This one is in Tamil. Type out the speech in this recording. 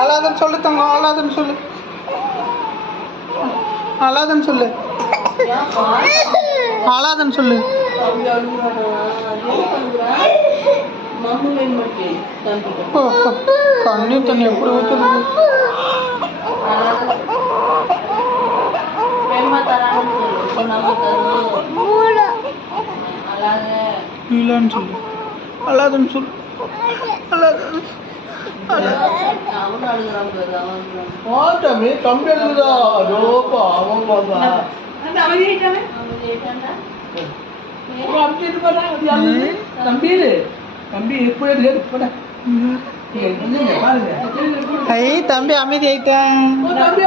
அழாதன்னு சொல்லு தங்கம், அழாதன்னு சொல்லு, அழாதன்னு சொல்லு, அழாதன்னு சொல்லு. கண்ணீர் தண்ணி எப்படி ஊற்றுது? இல்லைன்னு சொல்லு, அழாதன்னு சொல்லு, அழாதன்னு. தம்பி எழுதுதா? தம்பி அமைதி ஆயிட்டேன். தம்பி